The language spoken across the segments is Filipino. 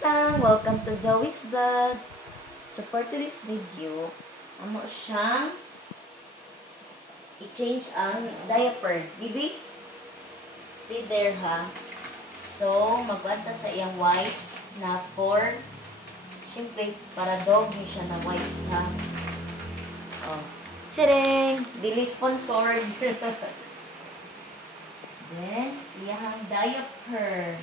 Sang! Welcome to Zoe's Vlog. So for today's video, amo siyang i-change ang diaper. Bibi, stay there ha. So, magwanta sa iyang wipes na for, syempre, para doggy siya na wipes ha. Oh. Tcharing! Dili sponsored. Then, iyang diaper.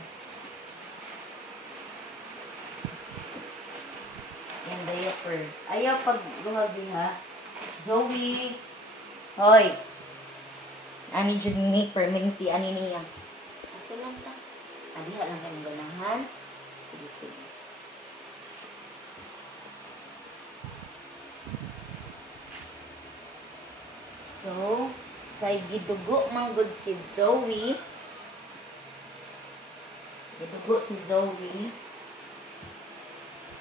Yan, diaper. Ayaw pag luhagi ha. Zoe. Hoy. Ani dyan ni perminti. Ani niya. Ito lang ta. Adiha lang kayong ganahan. Sige, sige. So, kay gidugo manggod si Zoe. Gidugo si Zoe.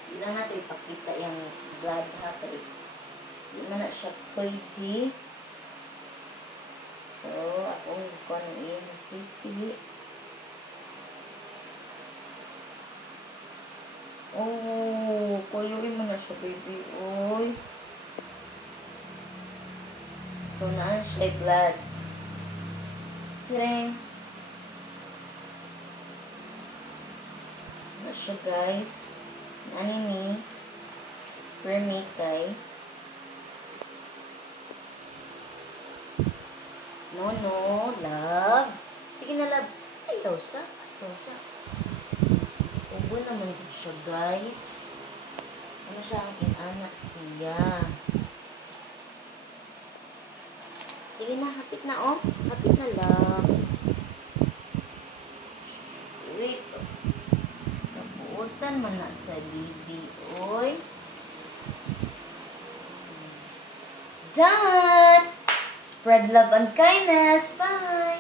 Hindi lang natin ipakita yung blood ha. Hindi man na siya pwede. So, akong kunin pwede. Oh, kuyuin mo na siya, baby. Oy. So, naan siya blood. Tsireng. Na siya, guys. Ano ni? Permitay. No, love. Sige na, love. Ay, Rosa. Ubo naman din siya, guys. Ano siya ang inanak siya. Sige na, hapit na, oh. Hapit na lang. Wait. Nabuotan man na sa bibi, oy. Done! Spread love and kindness. Bye!